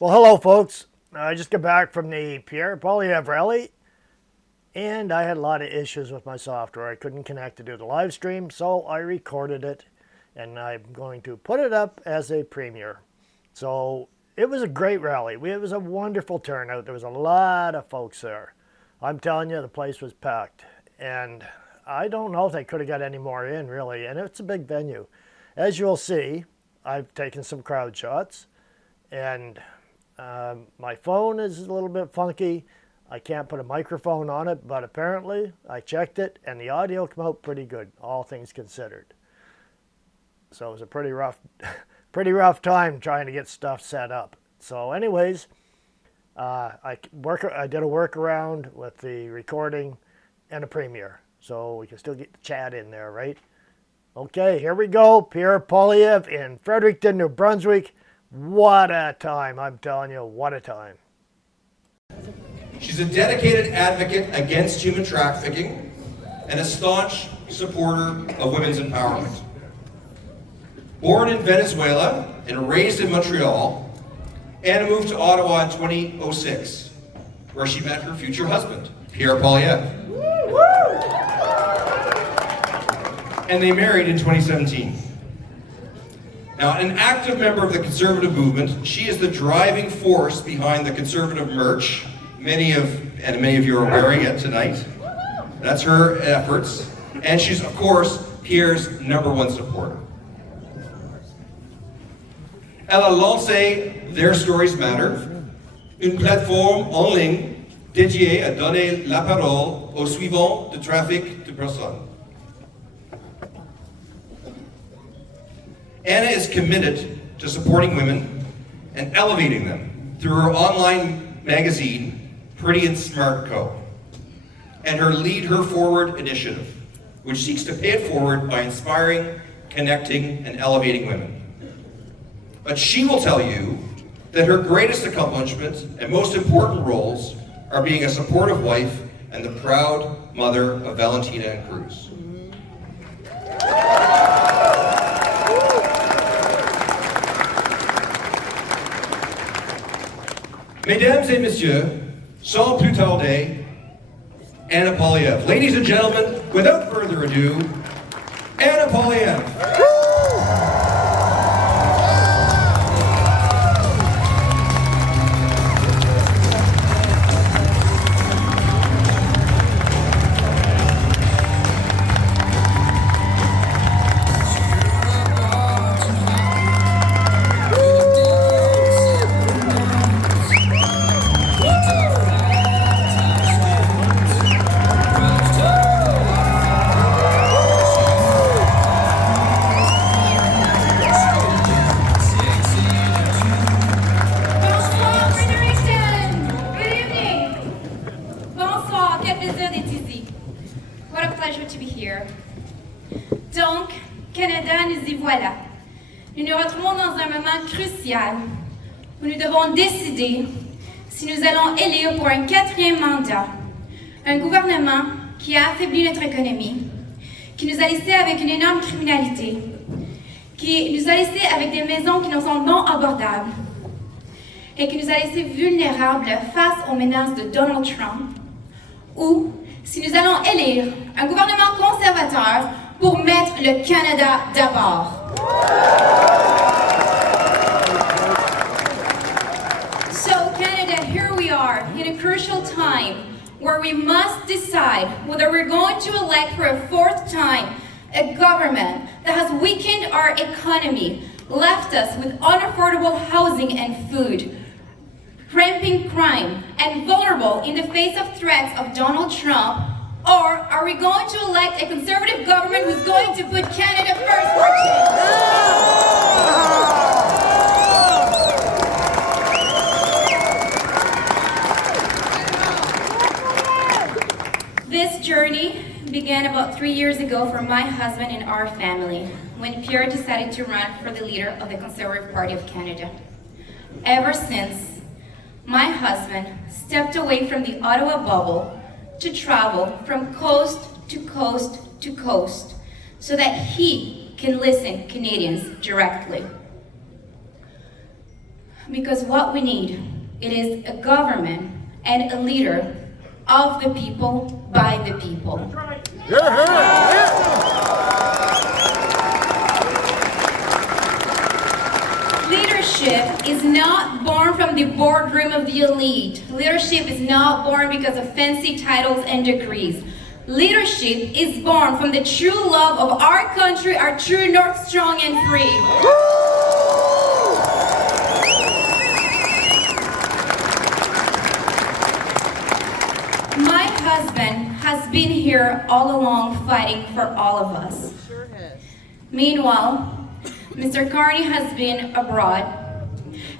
Well, hello, folks. I just got back from the Pierre Pollievre rally, and I had a lot of issues with my software. I couldn't connect to do the live stream, so I recorded it, and I'm going to put it up as a premiere. So it was a great rally. It was a wonderful turnout. There was a lot of folks there. I'm telling you, the place was packed, and I don't know if they could have got any more in, really, and it's a big venue. As you'll see, I've taken some crowd shots, and my phone is a little bit funky. I can't put a microphone on it, but apparently I checked it and the audio came out pretty good, all things considered. So it was a pretty rough time trying to get stuff set up. So anyways, I did a workaround with the recording and a premiere, so we can still get the chat in there, right? Okay, here we go. Pierre Pollievre in Fredericton, New Brunswick. What a time, I'm telling you, what a time. She's a dedicated advocate against human trafficking and a staunch supporter of women's empowerment. Born in Venezuela and raised in Montreal, Anna moved to Ottawa in 2006, where she met her future husband, Pierre Pollievre. And they married in 2017. Now, an active member of the conservative movement, she is the driving force behind the conservative merch. Many of you are wearing it tonight. That's her efforts. And she's, of course, Pierre's #1 supporter. Elle a lancé Their Stories Matter, une plateforme en ligne dédiée à donner la parole aux suivants de trafic de personnes. Anna is committed to supporting women and elevating them through her online magazine, Pretty and Smart Co., and her Lead Her Forward initiative, which seeks to pay it forward by inspiring, connecting, and elevating women. But she will tell you that her greatest accomplishments and most important roles are being a supportive wife and the proud mother of Valentina and Cruz. Mesdames et messieurs, sans plus tarder, Anna Pollievre. Ladies and gentlemen, without further ado, Anna Pollievre. Donc, Canada, nous y voilà. Nous nous retrouvons dans un moment crucial où nous devons décider si nous allons élire pour un 4e mandat un gouvernement qui a affaibli notre économie, qui nous a laissés avec une énorme criminalité, qui nous a laissés avec des maisons qui nous sont non abordables et qui nous a laissés vulnérables face aux menaces de Donald Trump, ou si nous allons élire un gouvernement conservateur pour mettre le Canada d'abord. So Canada, here we are in a crucial time where we must decide whether we're going to elect for a 4th time a government that has weakened our economy, left us with unaffordable housing and food, rampant crime, and vulnerable in the face of threats of Donald Trump. Or are we going to elect a conservative government who's going to put Canada first for change? This journey began about 3 years ago for my husband and our family, when Pierre decided to run for the leader of the Conservative Party of Canada. Ever since, my husband stepped away from the Ottawa bubble to travel from coast to coast to coast so that he can listen Canadians directly. Because what we need, it is a government and a leader of the people, by the people. Leadership is not born from the boardroom of the elite. Leadership is not born because of fancy titles and degrees. Leadership is born from the true love of our country, our true north, strong and free. My husband has been here all along fighting for all of us. Sure has. Meanwhile, Mr. Carney has been abroad,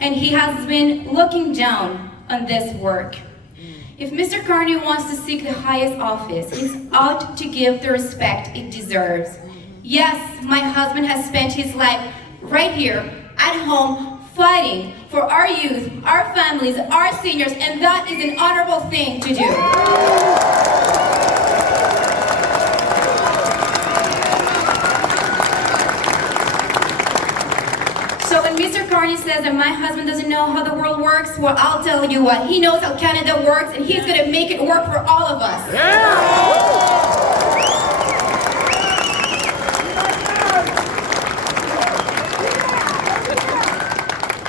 and he has been looking down on this work. If Mr. Carney wants to seek the highest office, he's ought to give the respect it deserves. Yes, my husband has spent his life right here, at home, fighting for our youth, our families, our seniors, and that is an honorable thing to do. So when Mr. Carney says that my husband doesn't know how the world works, well, I'll tell you what, he knows how Canada works, and he's going to make it work for all of us.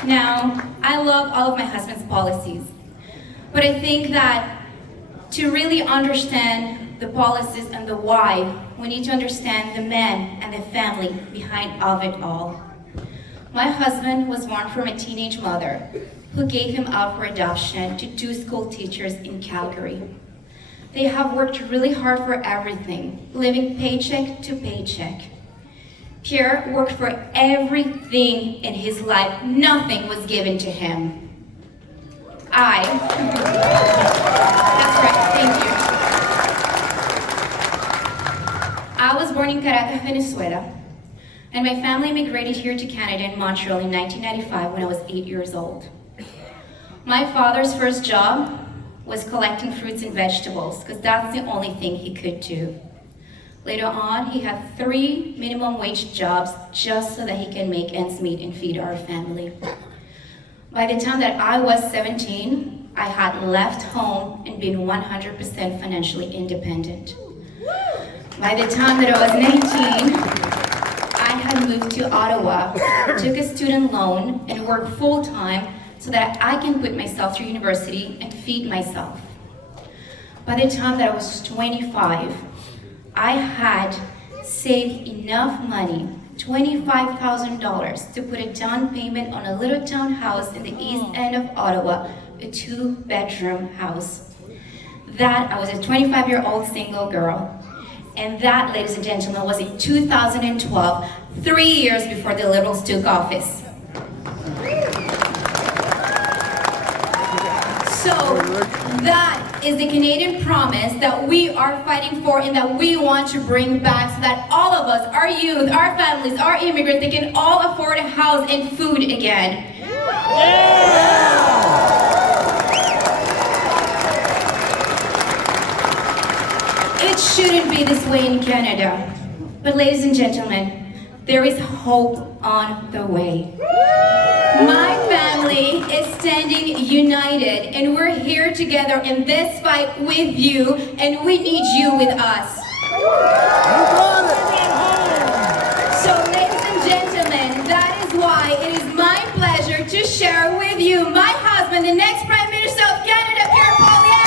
Now, I love all of my husband's policies, but I think that to really understand the policies and the why, we need to understand the man and the family behind of it all. My husband was born from a teenage mother who gave him out for adoption to 2 school teachers in Calgary. They have worked really hard for everything, living paycheck to paycheck. Pierre worked for everytheverything in his life. Nothing was given to him. That's right, thank you. I was born in Caracas, Venezuela, and my family immigrated here to Canada in Montreal in 1995 when I was 8 years old. My father's first job was collecting fruits and vegetables, because that's the only thing he could do. Later on, he had 3 minimum wage jobs just so that he can make ends meet and feed our family. By the time that I was 17, I had left home and been 100% financially independent. By the time that I was 19, I had moved to Ottawa, took a student loan, and worked full-time so that I can put myself through university and feed myself. By the time that I was 25, I had saved enough money, $25,000, to put a down payment on a little town house in the east end of Ottawa, a 2-bedroom house. That, I was a 25-year-old single girl. And that, ladies and gentlemen, was in 2012, 3 years before the Liberals took office. So, that is the Canadian promise that we are fighting for and that we want to bring back so that all of us, our youth, our families, our immigrants, they can all afford a house and food again. It shouldn't be this way in Canada. But ladies and gentlemen, there is hope on the way. My family is standing united, and we're here together in this fight with you, and we need you with us. So, ladies and gentlemen, that is why it is my pleasure to share with you my husband, the next Prime Minister of Canada, Pierre Pollievre.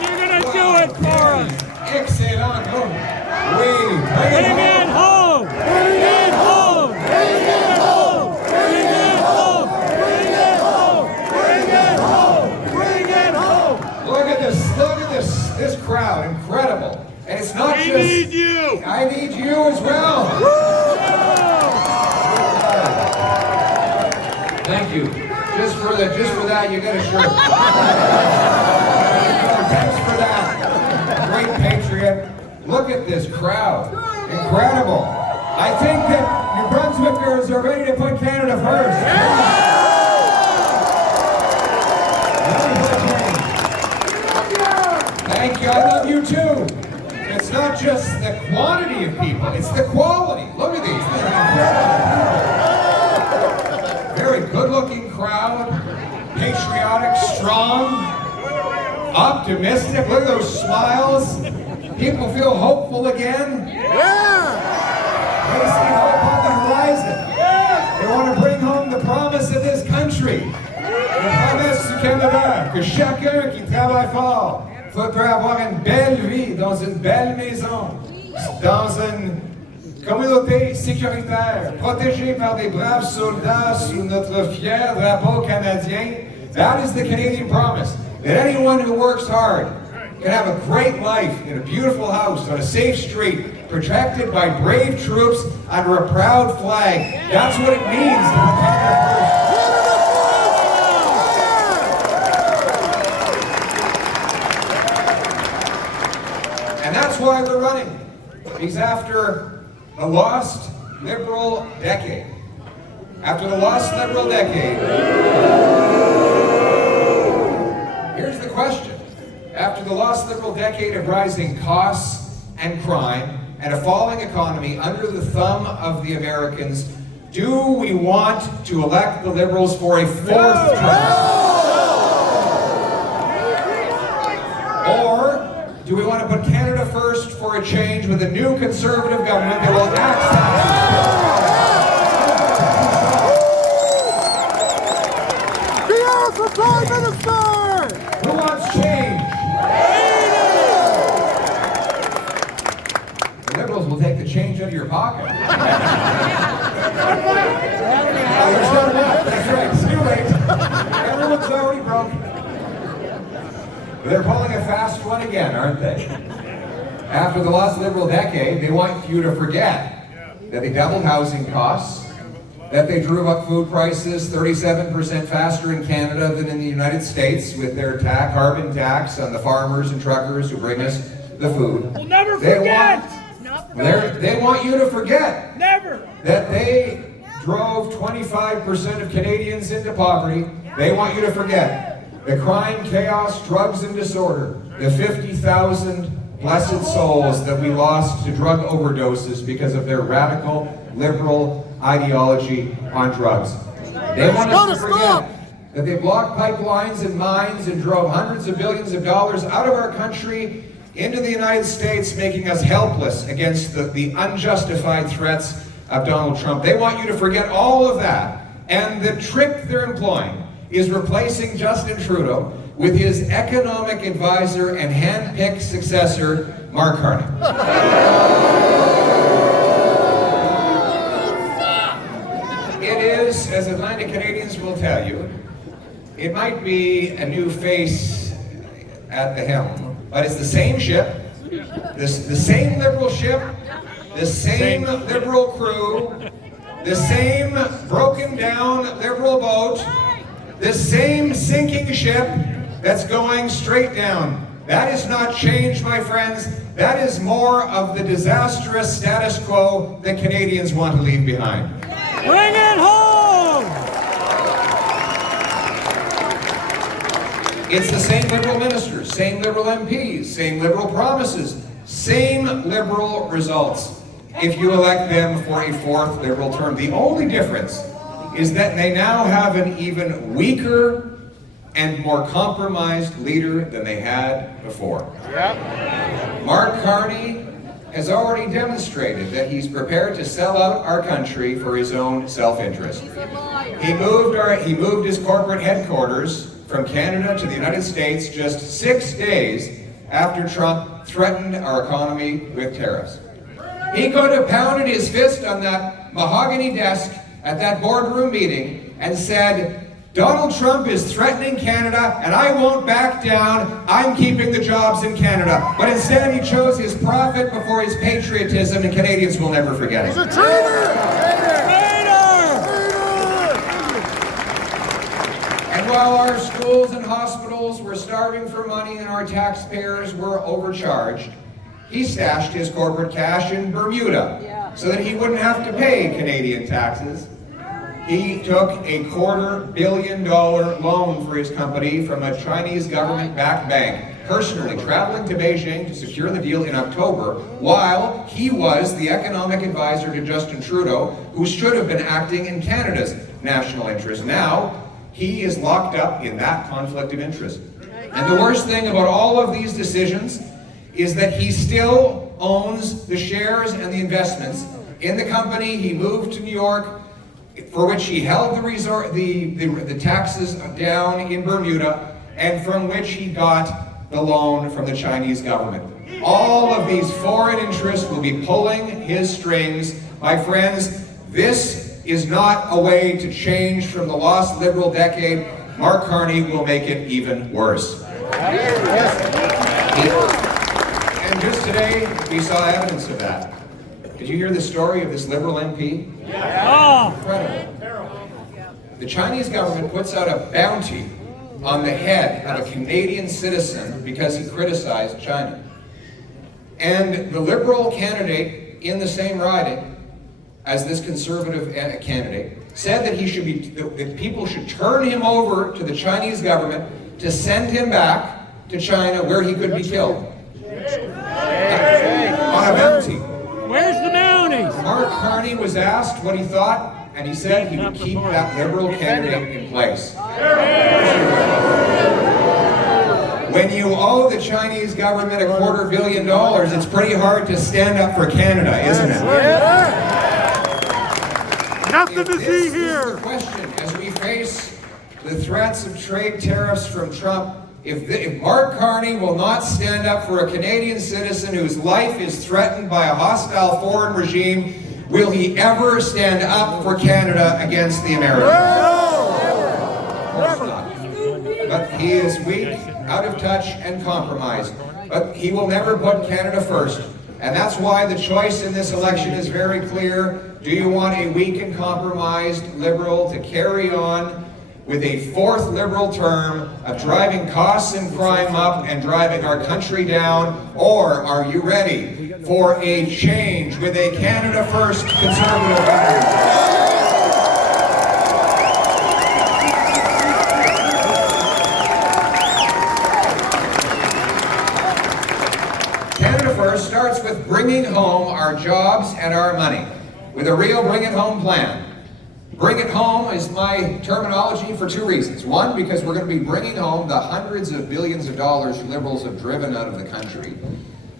You're gonna do it for us. Excellent. Oui. Bring it home. Bring it home. Bring it home. Bring it home. Bring it home. Bring it home. Bring it home. Look at this. Look at this crowd. Incredible. And it's not We just. need you. I need you as well. Thank you. Just for that, you got a shirt. Thanks for that. Great patriot. Look at this crowd. Incredible. I think that New Brunswickers are ready to put Canada first. Thank you. I love you too. It's not just the quantity of people, it's the quality. Look at these. Very good-looking crowd, patriotic, strong, optimistic. Look at those smiles. People feel hopeful again. They see hope on the horizon. They want to bring home the promise of this country. La promesse du Canada, que chacun qui travaille fort faudrait avoir une belle vie dans une belle maison, dans une communauté sécuritaire, protégée par des braves soldats sous notre fier drapeau canadien. That is the Canadian promise, that anyone who works hard can have a great life in a beautiful house on a safe street, protected by brave troops under a proud flag. That's what it means to put Canada first. And that's why we're running. Because after the lost Liberal decade, here's the question. After the lost Liberal decade of rising costs and crime and a falling economy under the thumb of the Americans, do we want to elect the Liberals for a fourth term? Or do we want to put Canada first for a change with a new Conservative government that will act Pierre for Prime Minister! Who wants change? The Liberals will take the change out of your pocket. There's not enough. That's right. It's too late. Everyone's already broke. They're pulling a fast one again, aren't they? After the last Liberal decade, they want you to forget that they doubled housing costs, that they drove up food prices 37% faster in Canada than in the United States with their carbon tax on the farmers and truckers who bring us the food. We'll never forget. They want you to forget Never. that they drove 25% of Canadians into poverty. They want you to forget the crime, chaos, drugs, and disorder, the 50,000 blessed souls that we lost to drug overdoses because of their radical, liberal ideology on drugs. They want us to forget that they blocked pipelines and mines and drove hundreds of billions of dollars out of our country into the United States, making us helpless against the unjustified threats of Donald Trump. They want you to forget all of that. And the trick they're employing is replacing Justin Trudeau with his economic advisor and hand-picked successor, Mark Carney. It is, as Atlantic Canadians will tell you, it might be a new face at the helm, but it's the same ship, the same Liberal ship, the same Liberal crew, the same broken down Liberal boat, the same sinking ship that's going straight down. That is not change, my friends. That is more of the disastrous status quo that Canadians want to leave behind. Bring it home. It's the same Liberal ministers, same Liberal MPs, same Liberal promises, same Liberal results if you elect them for a fourth Liberal term. The only difference is that they now have an even weaker and more compromised leader than they had before. Mark Carney has already demonstrated that he's prepared to sell out our country for his own self-interest. He moved his corporate headquarters from Canada to the United States just 6 days after Trump threatened our economy with tariffs. He could have pounded his fist on that mahogany desk at that boardroom meeting and said, Donald Trump is threatening Canada and I won't back down. I'm keeping the jobs in Canada. But instead he chose his profit before his patriotism, and Canadians will never forget it. He's a traitor! And while our schools and hospitals were starving for money and our taxpayers were overcharged, he stashed his corporate cash in Bermuda so that he wouldn't have to pay Canadian taxes. He took a $250 million loan for his company from a Chinese government-backed bank, personally traveling to Beijing to secure the deal in October, while he was the economic advisor to Justin Trudeau, who should have been acting in Canada's national interest. Now, he is locked up in that conflict of interest. And the worst thing about all of these decisions is that he still owns the shares and the investments in the company he moved to New York, for which he held the taxes down in Bermuda, and from which he got the loan from the Chinese government. All of these foreign interests will be pulling his strings. My friends, this is not a way to change from the lost Liberal decade. Mark Carney will make it even worse. And just today, we saw evidence of that. Did you hear the story of this Liberal MP? Incredible. The Chinese government puts out a bounty on the head of a Canadian citizen because he criticized China. And the Liberal candidate in the same riding as this Conservative candidate said that that people should turn him over to the Chinese government to send him back to China where he could be killed. On a bounty. Where's the bounty? Mark Carney was asked what he thought, and he said he would keep that Liberal candidate in place. When you owe the Chinese government $250 million, it's pretty hard to stand up for Canada, isn't it? Nothing to see here. The question, as we face the threats of trade tariffs from Trump, if Mark Carney will not stand up for a Canadian citizen whose life is threatened by a hostile foreign regime, will he ever stand up for Canada against the Americans? Of course not. But he is weak, out of touch, and compromised. But he will never put Canada first. And that's why the choice in this election is very clear. Do you want a weak and compromised Liberal to carry on with a fourth Liberal term of driving costs and crime up and driving our country down? Or are you ready for a change with a Canada First Conservative government? Canada First starts with bringing home our jobs and our money, with a real bring it home plan. Bring it home is my terminology for two reasons. One, because we're going to be bringing home the hundreds of billions of dollars Liberals have driven out of the country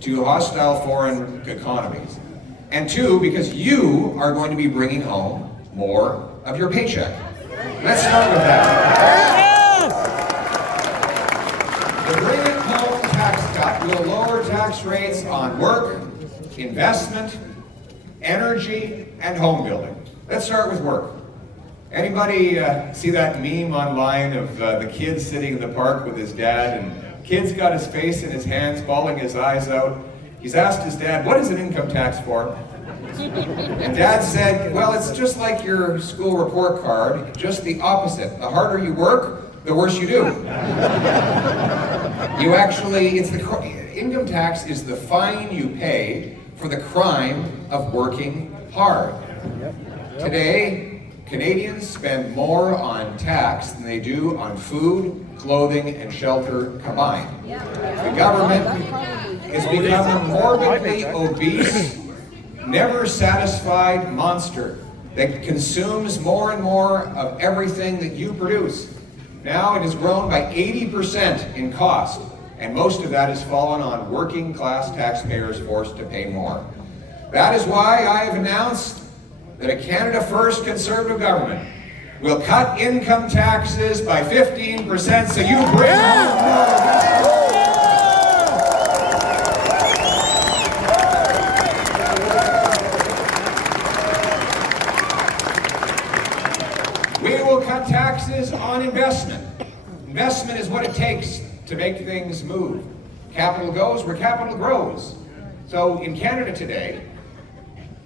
to hostile foreign economies. And two, because you are going to be bringing home more of your paycheck. Let's start with that. The Bring It Home tax cut will lower tax rates on work, investment, energy, and home building. Let's start with work. Anybody see that meme online of the kid sitting in the park with his dad, and kid's got his face in his hands, bawling his eyes out. He's asked his dad, what is an income tax for? And dad said, well, it's just like your school report card, just the opposite. The harder you work, the worse you do. Income tax is the fine you pay for the crime of working hard. Today, Canadians spend more on tax than they do on food, clothing, and shelter combined. The government has become a morbidly obese, never satisfied monster that consumes more and more of everything that you produce. Now it has grown by 80% in cost. and most of that has fallen on working class taxpayers forced to pay more. That is why I have announced that a Canada First Conservative government will cut income taxes by 15% so you bring home more. We will cut taxes on investment. Investment is what it takes to make things move. Capital goes where capital grows. So in Canada today,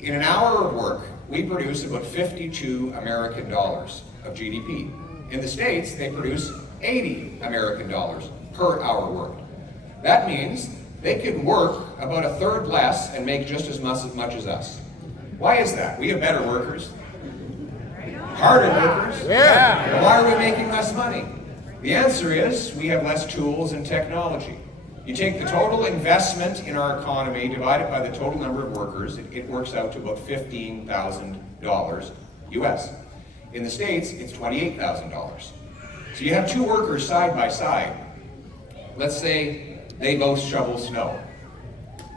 in an hour of work, we produce about 52 American dollars of GDP. In the States, they produce 80 American dollars per hour worked. That means they can work about a third less and make just as much as us. Why is that? We have better workers, harder workers. Yeah. Well, why are we making less money? The answer is we have less tools and technology. You take the total investment in our economy, divide it by the total number of workers, it works out to about $15,000 US. In the States, it's $28,000. So you have two workers side by side. Let's say they both shovel snow.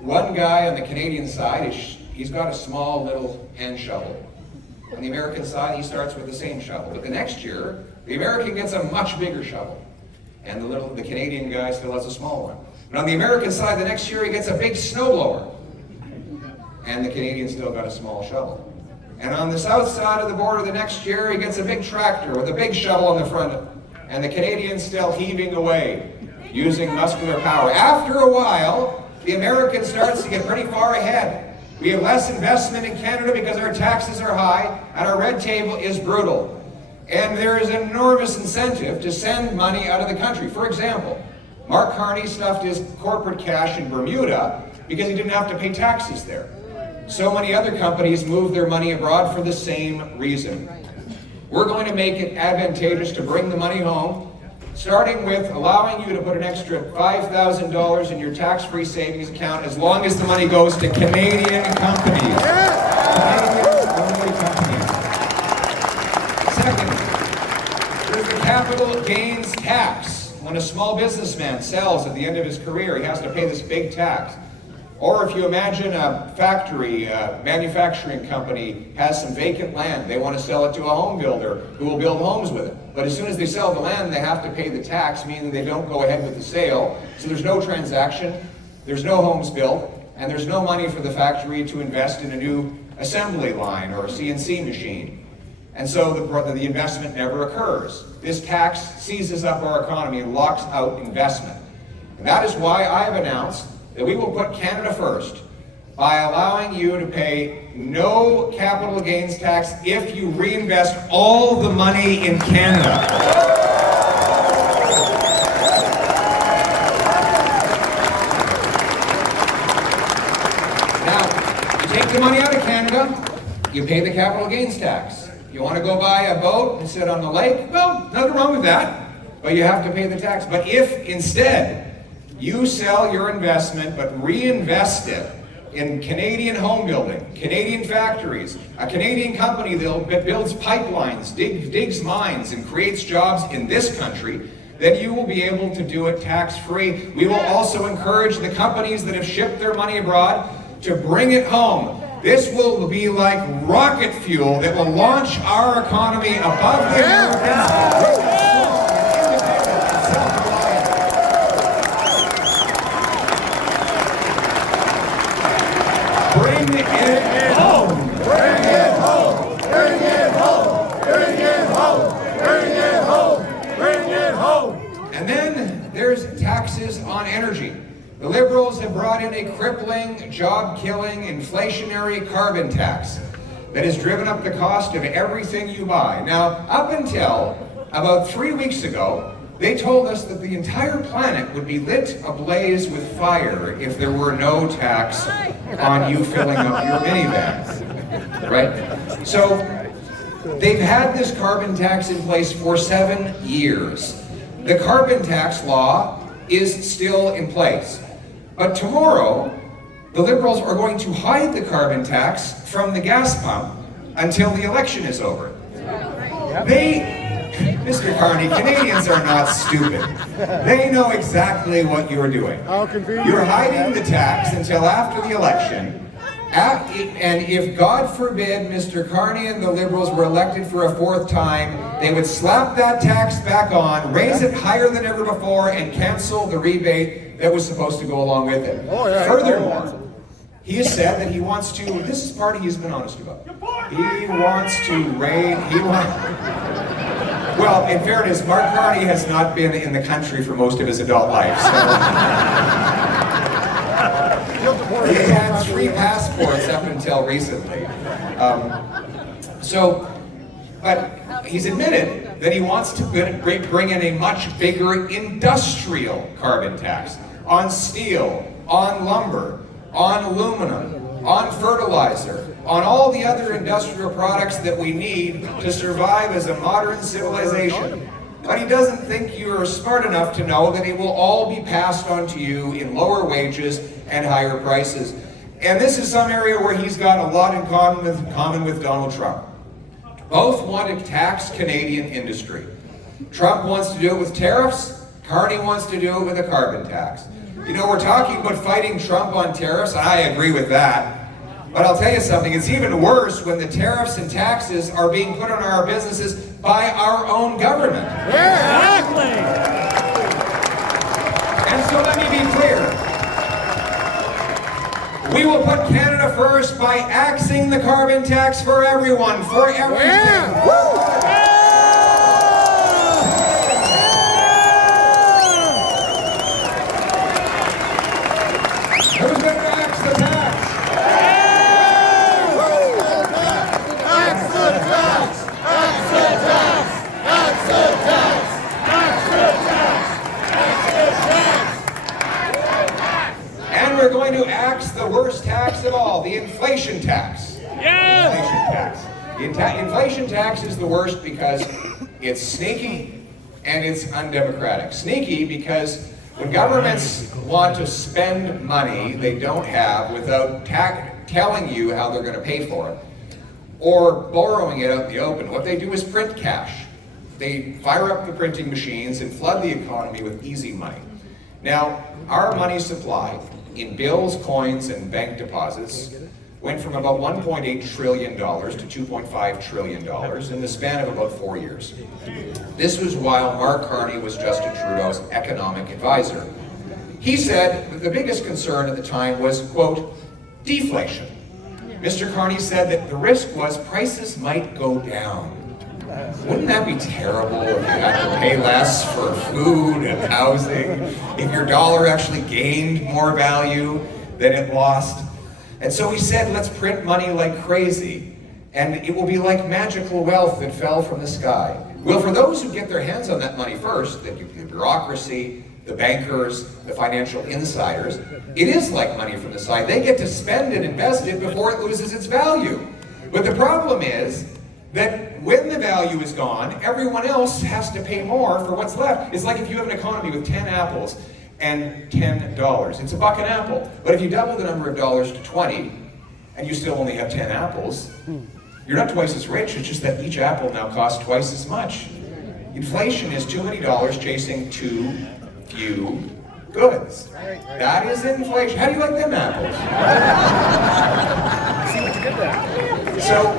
One guy on the Canadian side, he's got a small little hand shovel. On the American side, he starts with the same shovel. But the next year, the American gets a much bigger shovel. And the Canadian guy still has a small one. And on the American side, the next year, he gets a big snowblower. And the Canadian still got a small shovel. And on the south side of the border the next year, he gets a big tractor with a big shovel on the front. And the Canadian's still heaving away, using muscular power. After a while, the American starts to get pretty far ahead. We have less investment in Canada because our taxes are high and our red tape is brutal. And there is an enormous incentive to send money out of the country. For example, Mark Carney stuffed his corporate cash in Bermuda because he didn't have to pay taxes there. So many other companies move their money abroad for the same reason. We're going to make it advantageous to bring the money home, starting with allowing you to put an extra $5,000 in your tax-free savings account as long as the money goes to Canadian companies. Canadian-only companies. Second, there's the capital gains tax. When a small businessman sells at the end of his career, he has to pay this big tax. Or if you imagine a factory, a manufacturing company has some vacant land, they want to sell it to a home builder who will build homes with it. But as soon as they sell the land, they have to pay the tax, meaning they don't go ahead with the sale. So there's no transaction, there's no homes built, and there's no money for the factory to invest in a new assembly line or a CNC machine. And so the investment never occurs. This tax seizes up our economy and locks out investment. And that is why I have announced that we will put Canada first by allowing you to pay no capital gains tax if you reinvest all the money in Canada. Now, you take the money out of Canada, you pay the capital gains tax. You want to go buy a boat and sit on the lake? Well, nothing wrong with that, but you have to pay the tax. But if instead you sell your investment but reinvest it in Canadian home building, Canadian factories, a Canadian company that builds pipelines, digs mines, and creates jobs in this country, then you will be able to do it tax-free. We will also encourage the companies that have shipped their money abroad to bring it home. This will be like rocket fuel that will launch our economy above the Americans. Bring it home! Bring it home! Bring it home! Bring it home! Bring it home! Bring it home! And then there's taxes on energy. The Liberals have brought in a crippling, job-killing, inflationary carbon tax that has driven up the cost of everything you buy. Now, up until about 3 weeks ago, they told us that the entire planet would be lit ablaze with fire if there were no tax on you filling up your minivan, right? So, they've had this carbon tax in place for 7 years. The carbon tax law is still in place. But tomorrow, the Liberals are going to hide the carbon tax from the gas pump until the election is over. They Mr. Carney, Canadians are not stupid. They know exactly what you're doing. How convenient. You're hiding the tax until after the election. And if, God forbid, Mr. Carney and the Liberals were elected for a fourth time, they would slap that tax back on, raise it higher than ever before, and cancel the rebate that was supposed to go along with it. Oh, yeah. Furthermore, he has said that he wants to, this is part he's been honest about, he wants to raise, well, in fairness, Mark Carney has not been in the country for most of his adult life, so he had 3 passports up until recently. But he's admitted that he wants to bring in a much bigger industrial carbon tax on steel, on lumber, on aluminum, on fertilizer, on all the other industrial products that we need to survive as a modern civilization. But he doesn't think you're smart enough to know that it will all be passed on to you in lower wages and higher prices. And this is some area where he's got a lot in common with Donald Trump. Both want to tax Canadian industry. Trump wants to do it with tariffs, Carney wants to do it with a carbon tax. You know, we're talking about fighting Trump on tariffs, and I agree with that. But I'll tell you something, it's even worse when the tariffs and taxes are being put on our businesses by our own government. Exactly. And so let me be clear. We will put Canada first by axing the carbon tax for everyone, for everything. Yeah. Who's going to axe the tax? And we're going to axe the worst tax of all, the inflation tax. Yeah. Inflation tax. The inflation tax is the worst because it's sneaky and it's undemocratic. Sneaky because when governments want to spend money they don't have without telling you how they're going to pay for it, or borrowing it out in the open, what they do is print cash. They fire up the printing machines and flood the economy with easy money. Now, our money supply in bills, coins, and bank deposits went from about $1.8 trillion to $2.5 trillion in the span of about 4 years. This was while Mark Carney was Justin Trudeau's economic advisor. He said that the biggest concern at the time was, quote, deflation. Mr. Carney said that the risk was prices might go down. Wouldn't that be terrible if you had to pay less for food and housing, if your dollar actually gained more value than it lost? And so he said, let's print money like crazy, and it will be like magical wealth that fell from the sky. Well, for those who get their hands on that money first, the bureaucracy, the bankers, the financial insiders, it is like money from the sky. They get to spend and invest it before it loses its value. But the problem is that when the value is gone, everyone else has to pay more for what's left. It's like if you have an economy with 10 apples and $10. It's $1 an apple. But if you double the number of dollars to 20, and you still only have 10 apples, you're not twice as rich. It's just that each apple now costs twice as much. Inflation is too many dollars chasing too few goods. That is inflation. How do you like them apples? See what you did there. So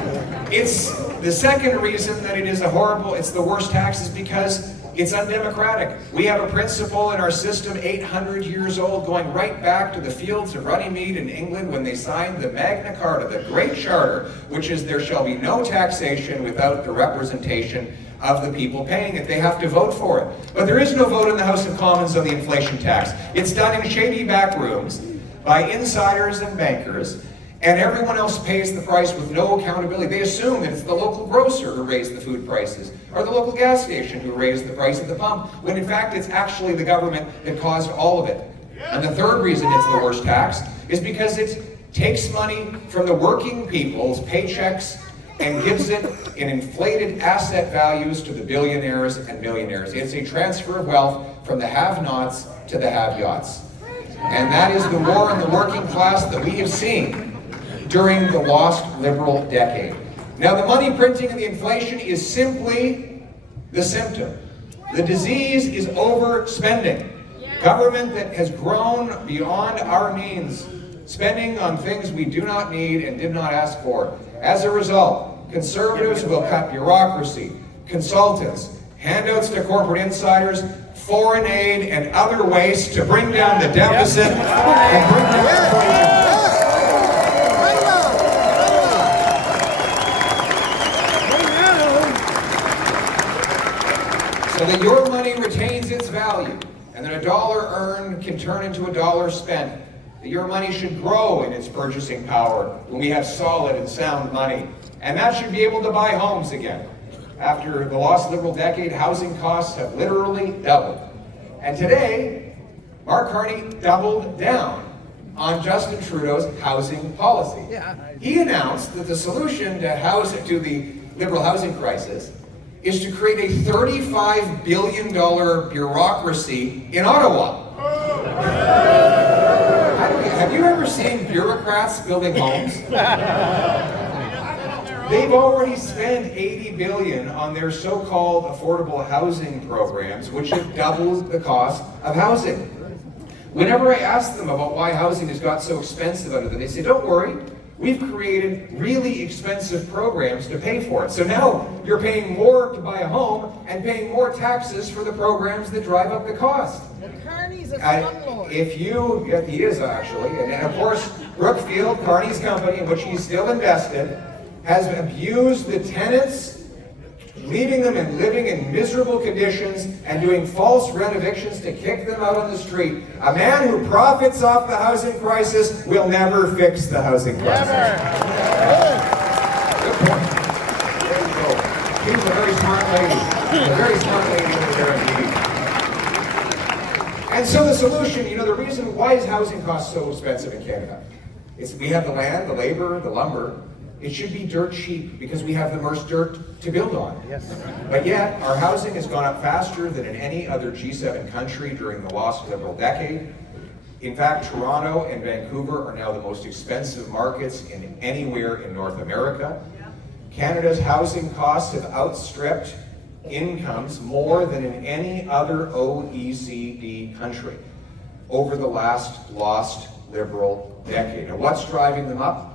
it's the second reason that it is it's the worst tax is because it's undemocratic. We have a principle in our system 800 years old, going right back to the fields of Runnymede in England when they signed the Magna Carta, the Great Charter, which is there shall be no taxation without the representation of the people paying it. They have to vote for it. But there is no vote in the House of Commons on the inflation tax. It's done in shady back rooms by insiders and bankers, and everyone else pays the price with no accountability. They assume that it's the local grocer who raised the food prices, or the local gas station who raised the price at the pump, when in fact it's actually the government that caused all of it. And the third reason it's the worst tax is because it takes money from the working people's paychecks and gives it in inflated asset values to the billionaires and millionaires. It's a transfer of wealth from the have-nots to the have-yots. And that is the war on the working class that we have seen during the lost Liberal decade. Now, the money printing and the inflation is simply the symptom. The disease is overspending. Government that has grown beyond our means, spending on things we do not need and did not ask for. As a result, conservatives will cut bureaucracy, consultants, handouts to corporate insiders, foreign aid, and other waste to bring down the deficit and bring down inflation. So that your money retains its value, and that a dollar earned can turn into a dollar spent. That your money should grow in its purchasing power when we have solid and sound money. And that should be able to buy homes again. After the lost Liberal decade, housing costs have literally doubled. And today, Mark Carney doubled down on Justin Trudeau's housing policy. He announced that the solution to the Liberal housing crisis is to create a $35 billion bureaucracy in Ottawa. Have you ever seen bureaucrats building homes? They've already spent $80 billion on their so-called affordable housing programs, which have doubled the cost of housing. Whenever I ask them about why housing has got so expensive under them, they say, don't worry, we've created really expensive programs to pay for it. So now you're paying more to buy a home and paying more taxes for the programs that drive up the cost. Carney's a slumlord. He is actually, and of course, Brookfield, Carney's company, in which he's still invested, has abused the tenants, leaving them and living in miserable conditions and doing false rent evictions to kick them out on the street. A man who profits off the housing crisis will never fix the housing crisis. Good point. There you go. She's a very smart lady. A very smart lady over there indeed. And so the solution, the reason why is housing costs so expensive in Canada? We have the land, the labor, the lumber. It should be dirt cheap because we have the most dirt to build on. Yes. But yet, our housing has gone up faster than in any other G7 country during the lost Liberal decade. In fact, Toronto and Vancouver are now the most expensive markets in anywhere in North America. Canada's housing costs have outstripped incomes more than in any other OECD country over the last lost Liberal decade. And what's driving them up?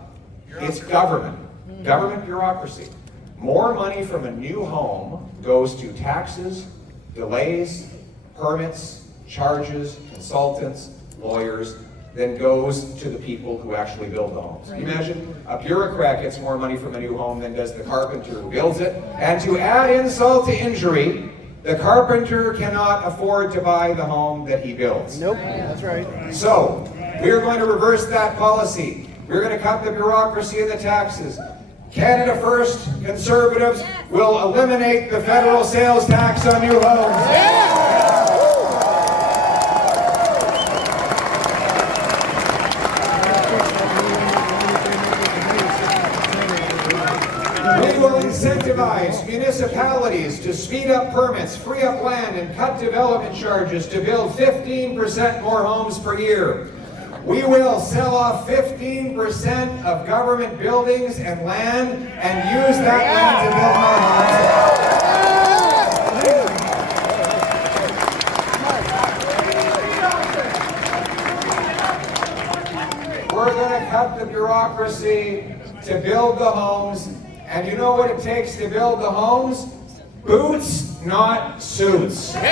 It's government bureaucracy. More money from a new home goes to taxes, delays, permits, charges, consultants, lawyers, than goes to the people who actually build the homes. Can you imagine? A bureaucrat gets more money from a new home than does the carpenter who builds it. And to add insult to injury, the carpenter cannot afford to buy the home that he builds. Nope, that's right. So, we're going to reverse that policy. We're going to cut the bureaucracy and the taxes. Canada First Conservatives will eliminate the federal sales tax on new homes. We will incentivize municipalities to speed up permits, free up land, and cut development charges to build 15% more homes per year. We will sell off 15% of government buildings and land and use that land to build more homes. We're going to cut the bureaucracy to build the homes. And you know what it takes to build the homes? Boots, not suits. Do we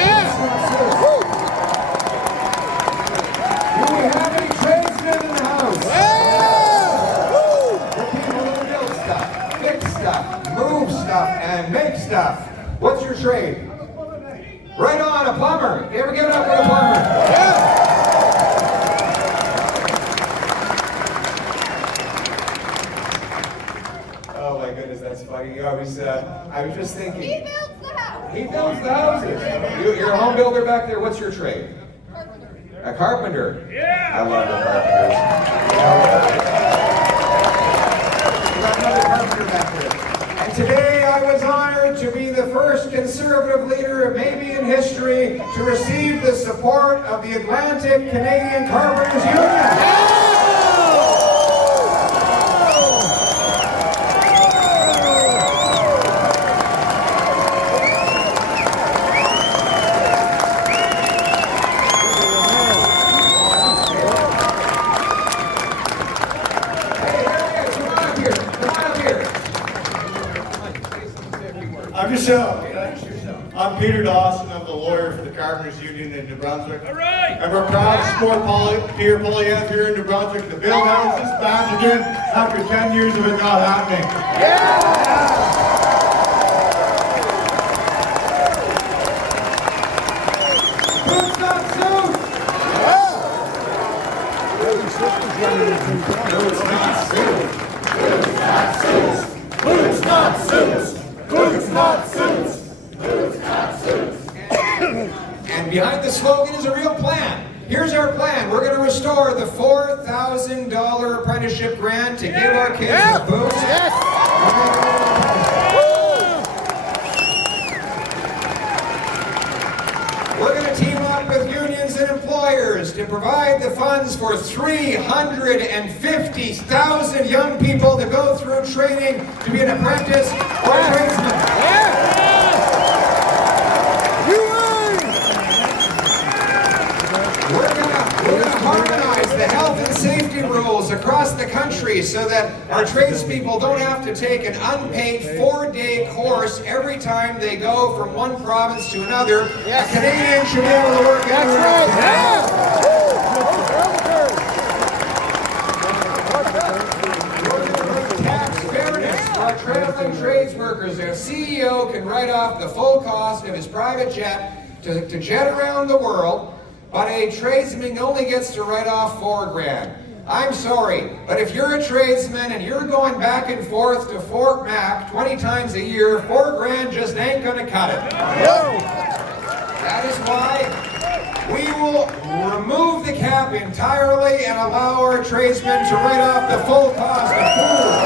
have any tradesmen in the house? The people who build stuff, fix stuff, move stuff, and make stuff. What's your trade? Right on, a plumber. You ever give it up for a plumber? Oh my goodness, that's funny. I was just thinking. He builds the house. He builds the houses. You're a home builder back there. What's your trade? A carpenter. Yeah. I love the carpenters. We got another carpenter back there. And today I was honored to be the first Conservative leader, maybe in history, to receive the support of the Atlantic Canadian Carpenters Union. yourself. I'm Peter Dawson. I'm the lawyer for the Carpenters Union in New Brunswick. All right. And we're proud to support Pierre Pollievre here in New Brunswick to build houses back again after 10 years of it not happening. Yeah! Boots not suits! Boots not suits! Boots not suits! Boots not suits! Boots not suits! Boots not suits! And behind the slogan is a real plan. Here's our plan. We're going to restore the $4,000 apprenticeship grant to give our kids the boots. We're going to team up with unions and employers to provide the funds for 350,000 young people to go through training to be an apprentice or a tradesman. We're going to harmonize the health and safety rules across the country so that our tradespeople don't have to take an unpaid 4-day course every time they go from one province to another. A Canadian should be able to work anywhere. We're going to bring tax fairness for our traveling trades workers. A CEO can write off the full cost of his private jet to jet around the world, but a tradesman only gets to write off $4,000. I'm sorry, but if you're a tradesman and you're going back and forth to Fort Mac 20 times a year, $4,000 just ain't gonna cut it. That is why we will remove the cap entirely and allow our tradesmen to write off the full cost of food.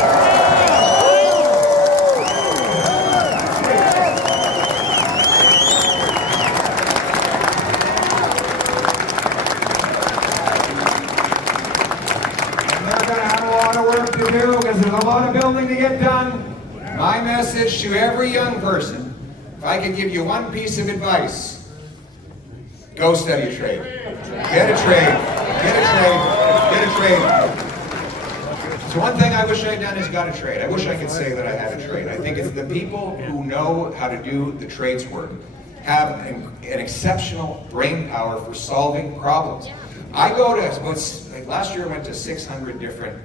Because there's a lot of building to get done. My message to every young person, if I could give you one piece of advice, go study a trade. Get a trade. Get a trade. Get a trade. So one thing I wish I'd done is got a trade. I wish I could say that I had a trade. I think it's the people who know how to do the trades work have an exceptional brain power for solving problems. I go to, last year I went to 600 different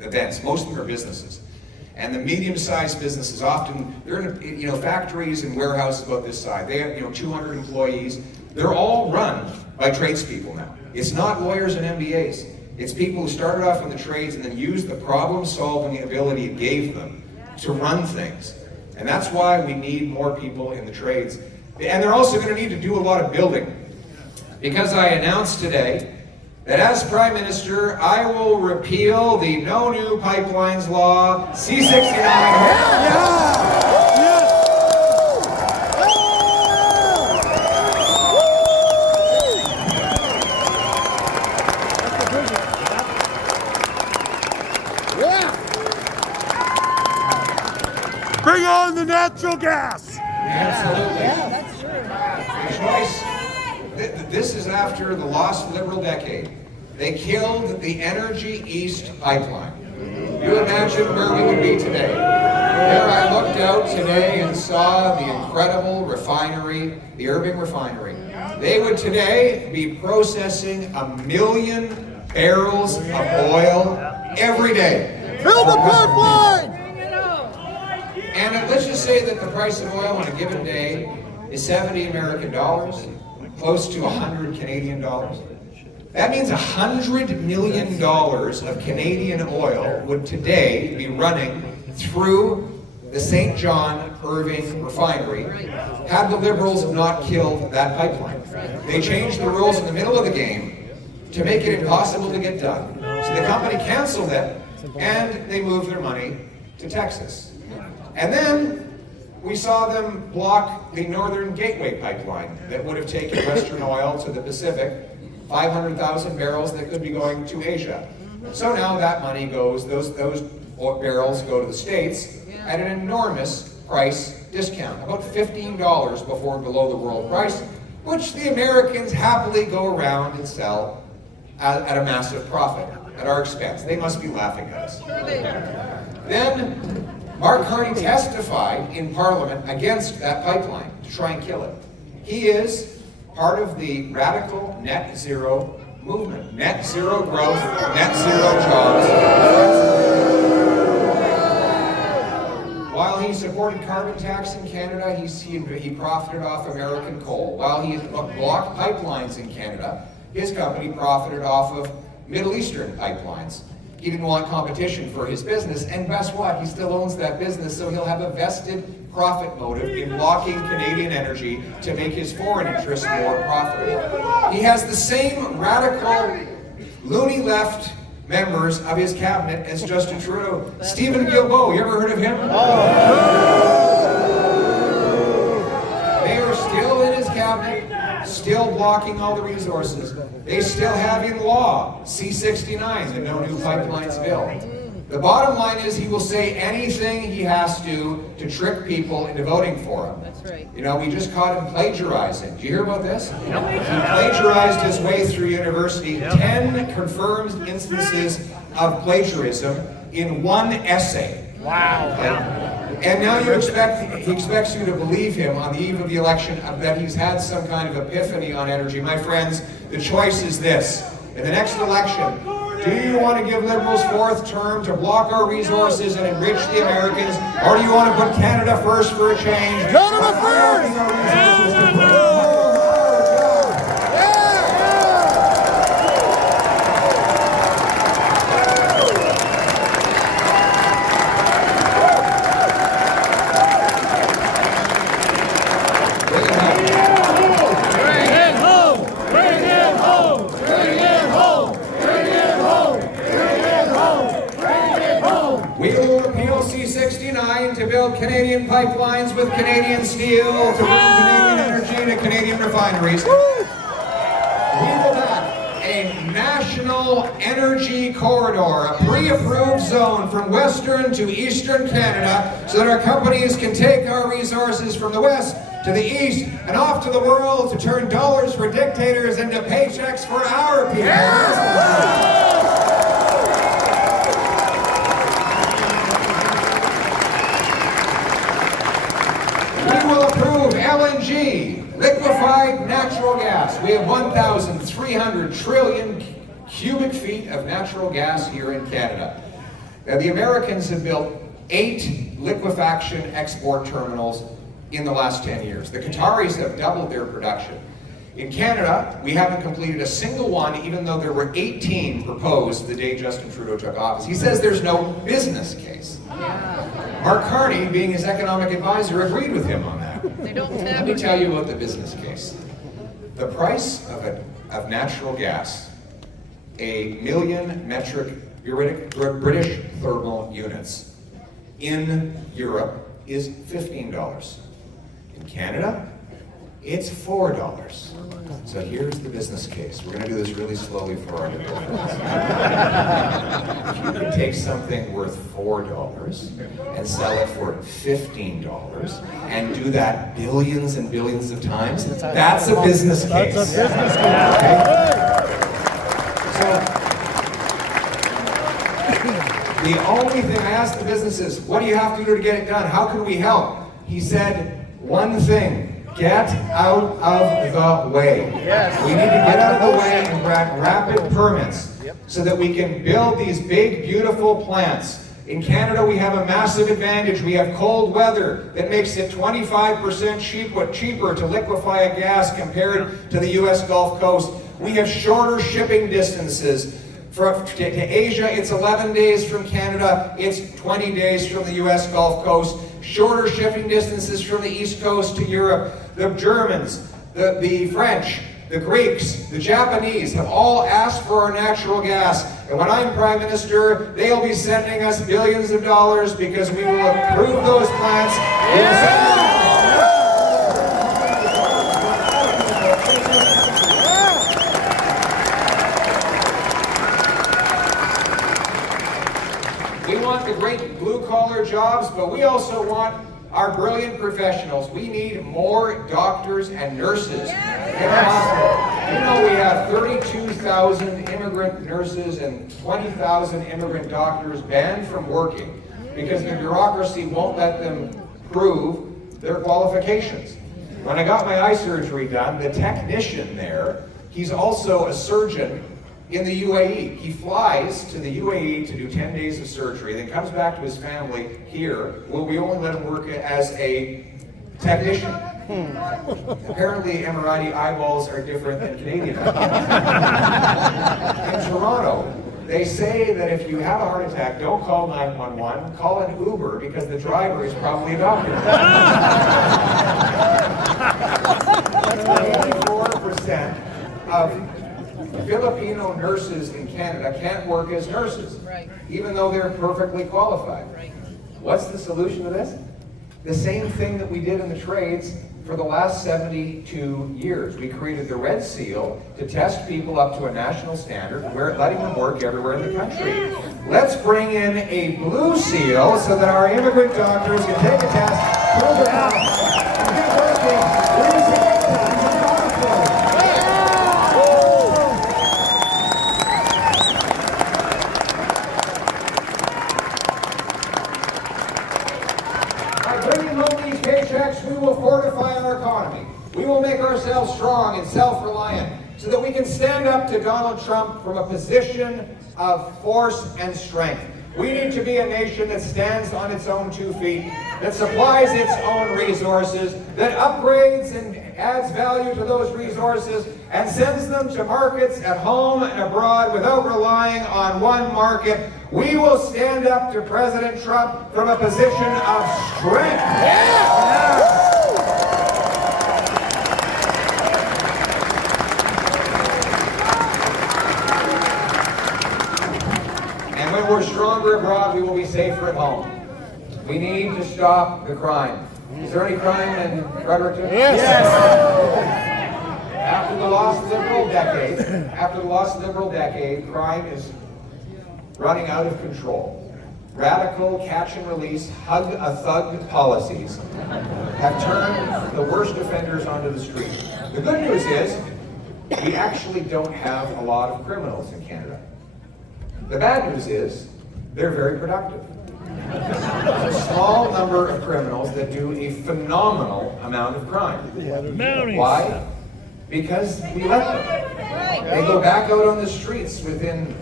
events. Most of them are businesses. And the medium-sized businesses often, they're in factories and warehouses about this size. They have 200 employees. They're all run by tradespeople now. It's not lawyers and MBAs. It's people who started off in the trades and then used the problem-solving ability it gave them to run things. And that's why we need more people in the trades. And they're also going to need to do a lot of building. Because I announced today that as Prime Minister, I will repeal the No New Pipelines Law, C-69. Bring on the natural gas! Absolutely. Choice. This is after the lost Liberal decade. They killed the Energy East pipeline. You imagine where we would be today. There I looked out today and saw the incredible refinery, the Irving refinery. They would today be processing 1 million barrels of oil every day. Build the pipeline! And let's just say that the price of oil on a given day is 70 American dollars. Close to 100 Canadian dollars. That means $100 million of Canadian oil would today be running through the St. John Irving refinery had the Liberals not killed that pipeline. They changed the rules in the middle of the game to make it impossible to get done. So the company canceled it and they moved their money to Texas. And then we saw them block the Northern Gateway pipeline that would have taken Western oil to the Pacific, 500,000 barrels that could be going to Asia. So now that money goes, those barrels go to the States at an enormous price discount, about $15 below the world price, which the Americans happily go around and sell at a massive profit at our expense. They must be laughing at us. Then Mark Carney testified in Parliament against that pipeline to try and kill it. He is part of the radical net zero movement. Net zero growth, net zero jobs. While he supported carbon tax in Canada, he profited off American coal. While he blocked pipelines in Canada, his company profited off of Middle Eastern pipelines. He didn't want competition for his business, and guess what? He still owns that business, so he'll have a vested profit motive in blocking Canadian energy to make his foreign interests more profitable. He has the same radical, loony left members of his cabinet as Justin Trudeau. Stephen Guilbeault, you ever heard of him? They are still in his cabinet, still blocking all the resources. They still have in law C-69, the No New Pipelines bill. The bottom line is he will say anything he has to trick people into voting for him. That's right. You know, we just caught him plagiarizing. Do you hear about this? He plagiarized his way through university, 10 confirmed instances of plagiarism in one essay. Wow. And now he expects you to believe him on the eve of the election that he's had some kind of epiphany on energy. My friends, the choice is this. In the next election, do you want to give Liberals fourth term to block our resources and enrich the Americans, or do you want to put Canada first for a change? Canada first! To build Canadian pipelines with Canadian steel, to bring Canadian energy to Canadian refineries. We will back a national energy corridor, a pre-approved zone from western to eastern Canada, so that our companies can take our resources from the west to the east and off to the world to turn dollars for dictators into paychecks for our people. Yeah. LNG, liquefied natural gas. We have 1,300 trillion cubic feet of natural gas here in Canada. Now, the Americans have built 8 liquefaction export terminals in the last 10 years. The Qataris have doubled their production. In Canada, we haven't completed a single one, even though there were 18 proposed the day Justin Trudeau took office. He says there's no business case. Mark Carney, being his economic advisor, agreed with him on that. Let me tell you about the business case. The price of natural gas, a million metric British thermal units in Europe, is $15. In Canada, it's $4. So here's the business case. We're going to do this really slowly for our new If you can take something worth $4 and sell it for $15 and do that billions and billions of times, that's a business case. That's a business case. So the only thing I asked the businesses, what do you have to do to get it done? How can we help? He said one thing. Get out of the way. Yes. We need to get out of the way and grant rapid permits so that we can build these big, beautiful plants. In Canada, we have a massive advantage. We have cold weather that makes it 25% cheaper to liquefy a gas compared to the U.S. Gulf Coast. We have shorter shipping distances. To Asia, it's 11 days from Canada. It's 20 days from the U.S. Gulf Coast. Shorter shipping distances from the East Coast to Europe. The Germans, the French, the Greeks, the Japanese have all asked for our natural gas. And when I'm Prime Minister, they'll be sending us billions of dollars because we will approve those plants. We want the great blue-collar jobs, but we also want our brilliant professionals. We need more doctors and nurses in the hospital. You know, we have 32,000 immigrant nurses and 20,000 immigrant doctors banned from working because the bureaucracy won't let them prove their qualifications. When I got my eye surgery done, the technician there, he's also a surgeon in the UAE. He flies to the UAE to do 10 days of surgery, then comes back to his family here, where we only let him work as a technician. Apparently, Emirati eyeballs are different than Canadian eyeballs. In Toronto, they say that if you have a heart attack, don't call 911, call an Uber because the driver is probably a doctor. 84% of Filipino nurses in Canada can't work as nurses, even though they're perfectly qualified. What's the solution to this? The same thing that we did in the trades for the last 72 years. We created the Red Seal to test people up to a national standard, letting them work everywhere in the country. Let's bring in a Blue Seal so that our immigrant doctors can take a test, prove it out, and get working. We will fortify our economy. We will make ourselves strong and self-reliant so that we can stand up to Donald Trump from a position of force and strength. We need to be a nation that stands on its own 2 feet, that supplies its own resources, that upgrades and adds value to those resources, and sends them to markets at home and abroad without relying on one market. We will stand up to President Trump from a position of strength. And when we're stronger abroad, we will be safer at home. We need to stop the crime. Is there any crime in Fredericton? Yes. After the lost liberal decade, crime is running out of control. Radical catch and release, hug a thug policies have turned the worst offenders onto the street. The good news is we actually don't have a lot of criminals in Canada. The bad news is they're very productive. There's a small number of criminals that do a phenomenal amount of crime. Why? Because we let them. They go back out on the streets within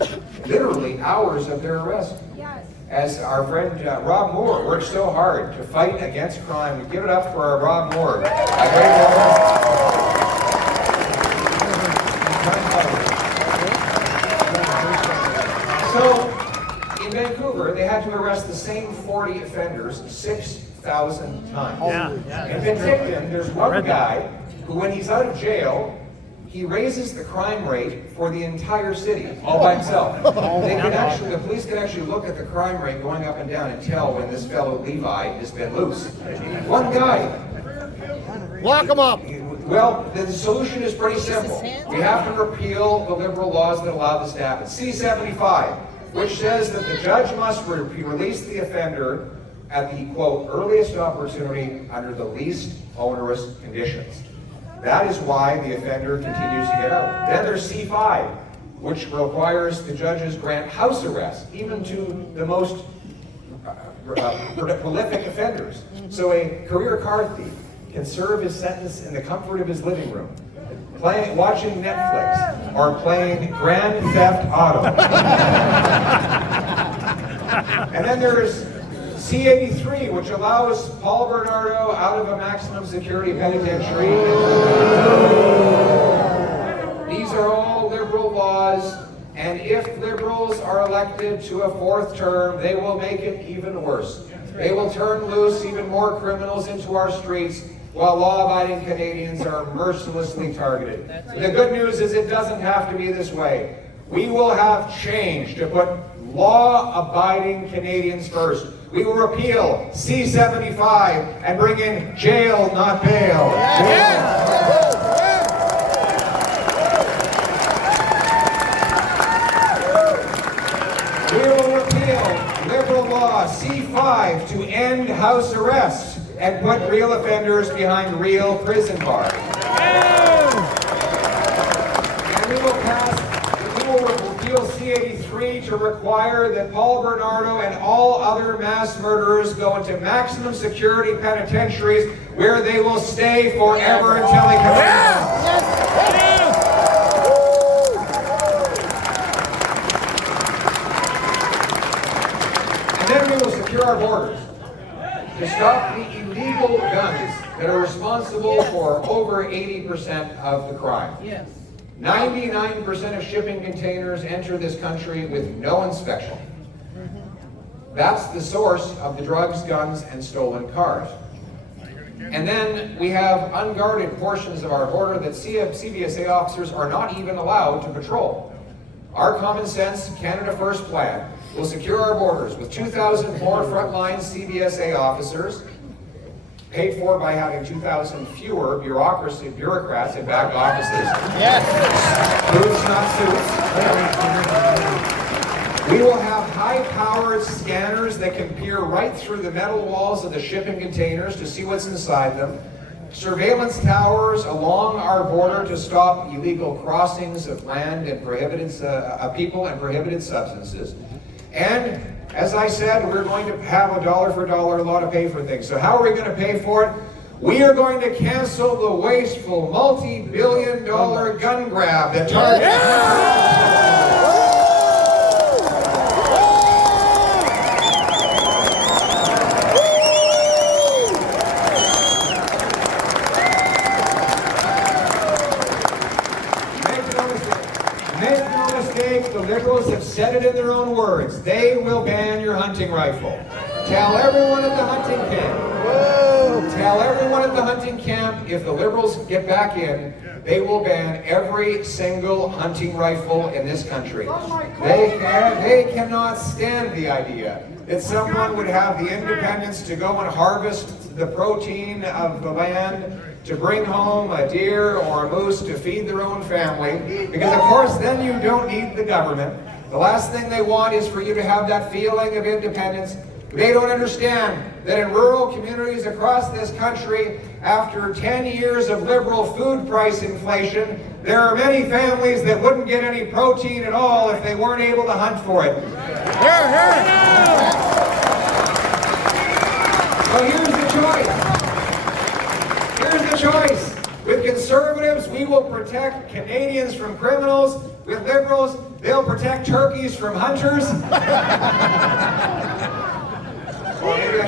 literally hours of their arrest. As our friend Rob Moore worked so hard to fight against crime, we give it up for our Rob Moore. So, in Vancouver, they had to arrest the same 40 offenders 6,000 times. In Penticton, there's one guy who, when he's out of jail, he raises the crime rate for the entire city, all by himself. The police can actually look at the crime rate going up and down and tell when this fellow Levi has been loose. One guy. Lock him up. Well, the solution is pretty simple. We have to repeal the liberal laws that allow this to happen. C-75, which says that the judge must release the offender at the, quote, earliest opportunity under the least onerous conditions. That is why the offender continues to get out. Then there's C5, which requires the judges grant house arrest, even to the most prolific offenders. So a career car thief can serve his sentence in the comfort of his living room, watching Netflix, or playing Grand Theft Auto. And then there's C-83, which allows Paul Bernardo out of a maximum security penitentiary. These are all liberal laws, and if liberals are elected to a 4th term, they will make it even worse. They will turn loose even more criminals into our streets, while law-abiding Canadians are mercilessly targeted. The good news is it doesn't have to be this way. We will have change to put law-abiding Canadians first. We will repeal C-75 and bring in jail, not bail. We will repeal liberal law C-5 to end house arrest and put real offenders behind real prison bars. And we will repeal C 1983 to require that Paul Bernardo and all other mass murderers go into maximum security penitentiaries where they will stay forever until they come out. And then we will secure our borders to stop the illegal guns that are responsible for over 80% of the crime. Yes. 99% of shipping containers enter this country with no inspection. That's the source of the drugs, guns, and stolen cars. And then we have unguarded portions of our border that CBSA officers are not even allowed to patrol. Our common sense Canada First plan will secure our borders with 2,000 more frontline CBSA officers, paid for by having 2,000 fewer bureaucrats in back offices. Yes. Boots, not suits. We will have high-powered scanners that can peer right through the metal walls of the shipping containers to see what's inside them. Surveillance towers along our border to stop illegal crossings of land and prohibited people and prohibited substances. And as I said, we're going to have a dollar for dollar law to pay for things. So how are we going to pay for it? We are going to cancel the wasteful multi-billion-dollar gun grab that targets. The Liberals have said it in their own words. They will ban your hunting rifle. Tell everyone at the hunting camp. Tell everyone at the hunting camp, if the Liberals get back in, they will ban every single hunting rifle in this country. They cannot stand the idea that someone would have the independence to go and harvest the protein of the land, to bring home a deer or a moose to feed their own family, because of course then you don't need the government. The last thing they want is for you to have that feeling of independence. They don't understand that in rural communities across this country, after 10 years of liberal food price inflation, there are many families that wouldn't get any protein at all if they weren't able to hunt for it. So here's the choice. Here's the choice. With Conservatives, we will protect Canadians from criminals. With Liberals, they'll protect turkeys from hunters. Well, maybe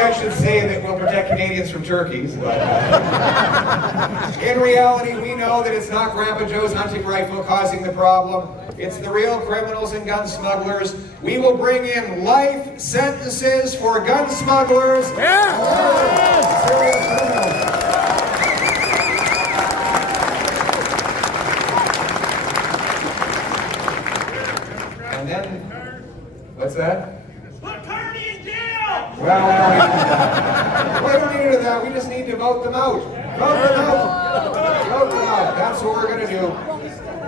I should say that we'll protect Canadians from turkeys. But in reality, we know that it's not Grandpa Joe's hunting rifle causing the problem. It's the real criminals and gun smugglers. We will bring in life sentences for gun smugglers. Serious criminals. And then, what's that? Put Carney in jail! Well, we don't need to do that. We just need to vote them out. Vote them out. Vote them out. That's what we're going to do.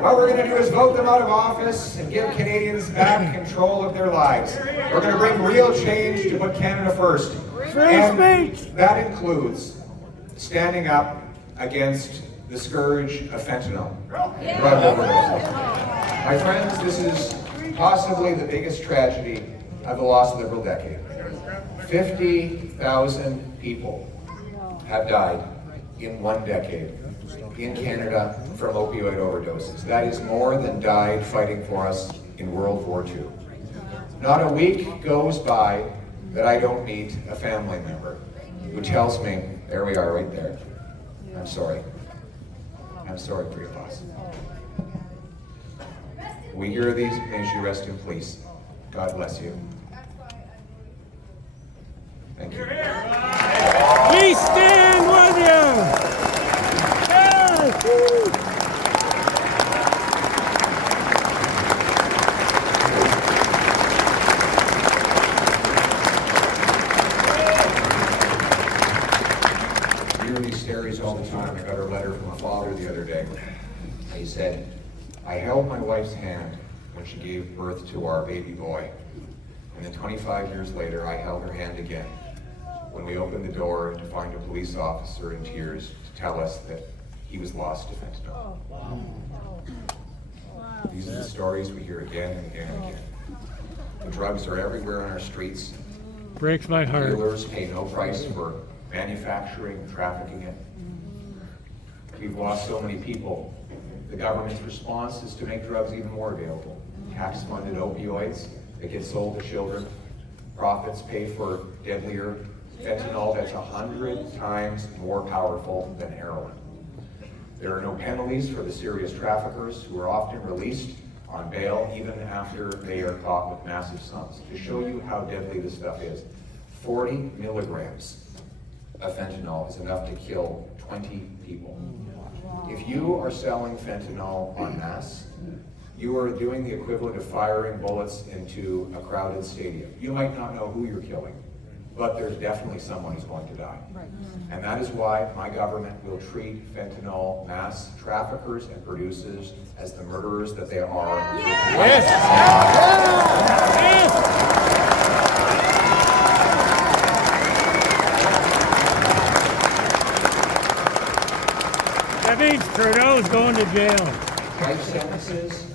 What we're going to do is vote them out of office and give Canadians back control of their lives. We're going to bring real change to put Canada first. And that includes standing up against the scourge of fentanyl. Drug overdoses. My friends, this is possibly the biggest tragedy of the lost Liberal decade. 50,000 people have died in one decade in Canada from opioid overdoses. That is more than died fighting for us in World War II. Not a week goes by that I don't meet a family member who tells me, there we are right there, I'm sorry. I'm sorry for your loss. We hear these, may she rest in peace. God bless you. Thank you. We stand with you! I hear these stories all the time. I got a letter from a father the other day. He said, I held my wife's hand when she gave birth to our baby boy. And then 25 years later, I held her hand again when we opened the door to find a police officer in tears to tell us that he was lost to fentanyl. These are the stories we hear again and again and again. The drugs are everywhere on our streets. Breaks my heart. Dealers pay no price for manufacturing and trafficking it. We've lost so many people. The government's response is to make drugs even more available. Tax-funded opioids that get sold to children. Profits pay for deadlier fentanyl that's 100 times more powerful than heroin. There are no penalties for the serious traffickers who are often released on bail even after they are caught with massive sums. To show you how deadly this stuff is, 40 milligrams of fentanyl is enough to kill 20 people. If you are selling fentanyl en masse, you are doing the equivalent of firing bullets into a crowded stadium. You might not know who you're killing, but there's definitely someone who's going to die. And that is why my government will treat fentanyl mass traffickers and producers as the murderers that they are. Yes! That means Trudeau's going to jail. Life sentences,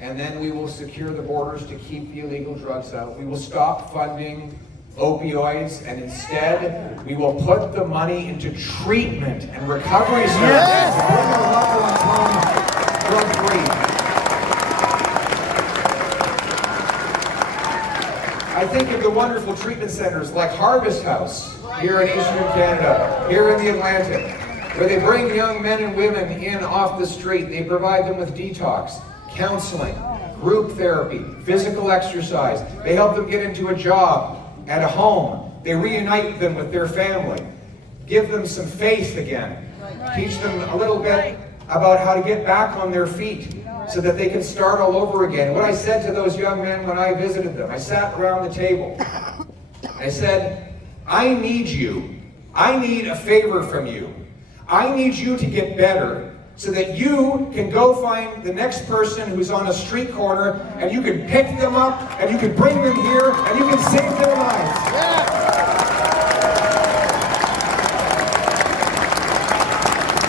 and then we will secure the borders to keep the illegal drugs out. We will stop funding opioids, and instead we will put the money into treatment and recovery services to bring our loved ones home drug-free. I think of the wonderful treatment centers like Harvest House here in Eastern Canada, here in the Atlantic, where they bring young men and women in off the street. They provide them with detox, counseling, group therapy, physical exercise. They help them get into a job at a home. They reunite them with their family, give them some faith again, teach them a little bit about how to get back on their feet so that they can start all over again. What I said to those young men when I visited them, I sat around the table. I said, I need you. I need a favor from you. I need you to get better so that you can go find the next person who's on a street corner and you can pick them up and you can bring them here and you can save their lives.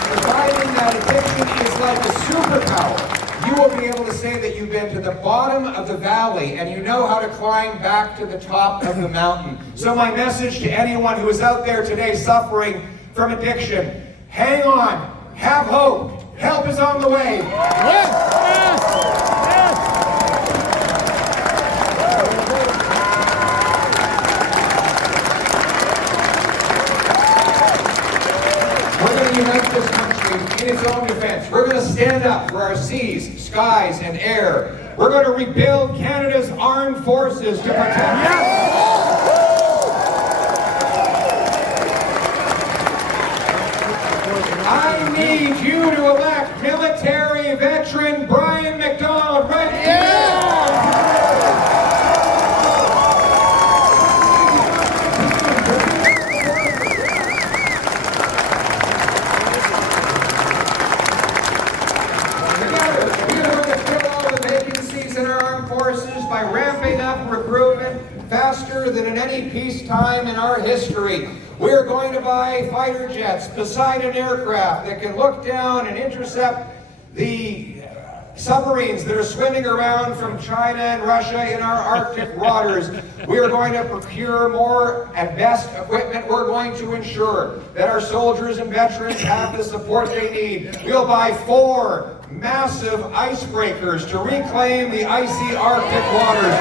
Providing that addiction is like a superpower. You will be able to say that you've been to the bottom of the valley and you know how to climb back to the top of the mountain. So my message to anyone who is out there today suffering from addiction, hang on, have hope. Help is on the way. Yes! Yes! Yes! We're going to unite this country in its own defense. We're going to stand up for our seas, skies, and air. We're going to rebuild Canada's armed forces to protect us. I need you to elect military veteran Brian McDonald right now. Together, we are going to fill all the vacancies in our armed forces by ramping up recruitment faster than in any peacetime in our history. We're going to buy fighter jets, Poseidon aircraft that can look down and intercept the submarines that are swimming around from China and Russia in our Arctic waters. We are going to procure more and best equipment. We're going to ensure that our soldiers and veterans have the support they need. We'll buy 4 massive icebreakers to reclaim the icy Arctic waters.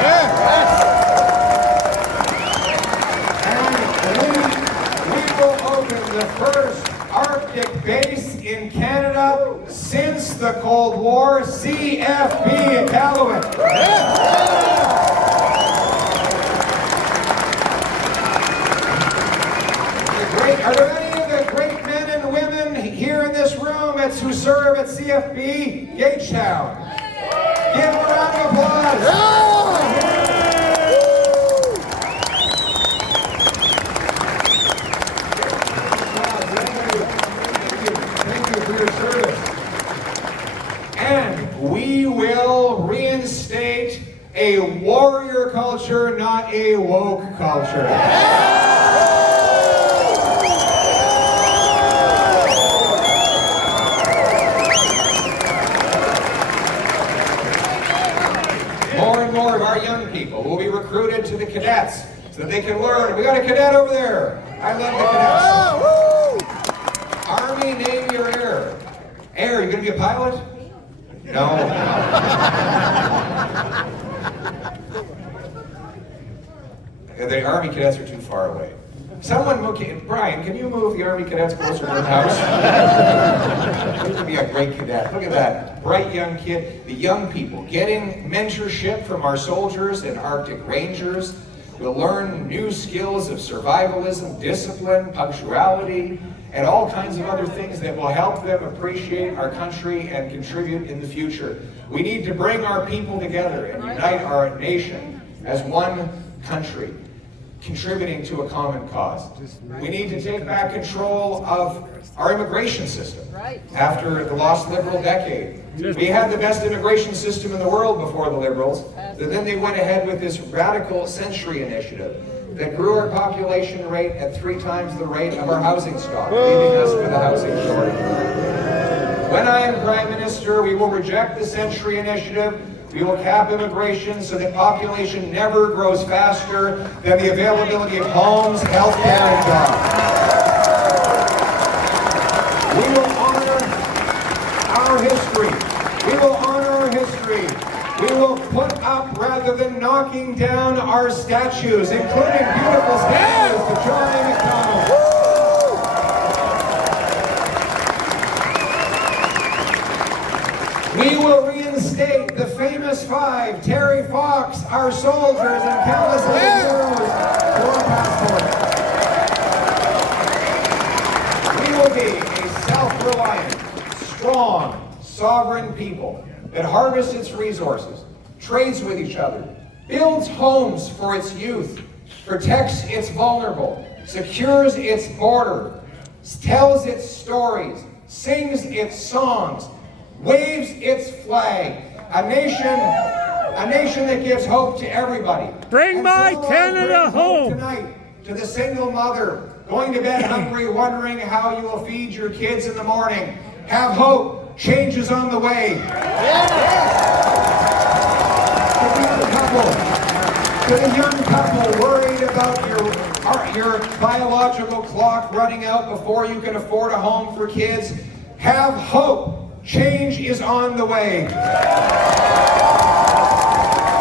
The first Arctic base in Canada since the Cold War, CFB in Iqaluit. Are there any of the great men and women here in this room who serve at CFB Gagetown? Give them a round of applause. We will reinstate a warrior culture, not a woke culture. to the cadets so that they can learn. We got a cadet over there. I love the cadets. Army, Navy, or Air? Air, you gonna be a pilot? No. The Army cadets are too far away. Someone, okay, Brian, can you move the Army cadets closer to the house? He's gonna be a great cadet. Look at that, bright young kid. The young people getting mentorship from our soldiers and Arctic Rangers will learn new skills of survivalism, discipline, punctuality, and all kinds of other things that will help them appreciate our country and contribute in the future. We need to bring our people together and unite our nation as one country, contributing to a common cause. We need to take back control of our immigration system after the lost Liberal decade. We had the best immigration system in the world before the Liberals, but then they went ahead with this radical century initiative that grew our population rate at 3 times the rate of our housing stock, leaving us with a housing shortage. When I am Prime Minister, we will reject the century initiative. We will cap immigration so that population never grows faster than the availability of homes, health care, and jobs. We will honor our history. We will honor our history. We will put up rather than knocking down our statues, including beautiful statues to John A. Macdonald. We will reinstate the famous 5, Terry Fox, our soldiers, and countless little heroes to our passport. We will be a self-reliant, strong, sovereign people that harvests its resources, trades with each other, builds homes for its youth, protects its vulnerable, secures its border, tells its stories, sings its songs, waves its flag, a nation that gives hope to everybody. Bring my Canada home tonight to the single mother going to bed hungry, wondering how you will feed your kids in the morning. Have hope. Change is on the way. To the young couple worried about your biological clock running out before you can afford a home for kids, have hope. Change is on the way.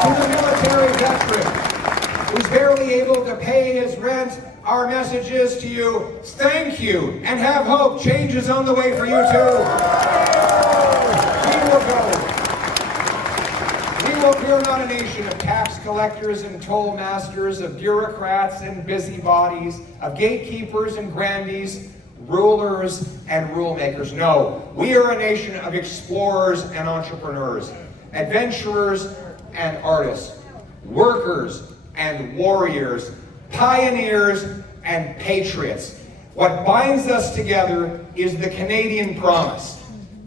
To the military veteran who's barely able to pay his rent, our message is to you, thank you, and have hope. Change is on the way for you too. We're not a nation of tax collectors and toll masters, of bureaucrats and busybodies, of gatekeepers and grandees, rulers and rule makers. No, we are a nation of explorers and entrepreneurs, adventurers and artists, workers and warriors, pioneers and patriots. What binds us together is the Canadian promise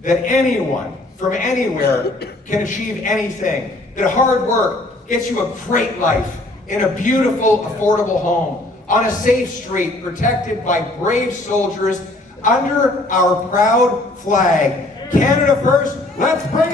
that anyone from anywhere can achieve anything, that hard work gets you a great life in a beautiful, affordable home, on a safe street, protected by brave soldiers under our proud flag. Canada first, let's bring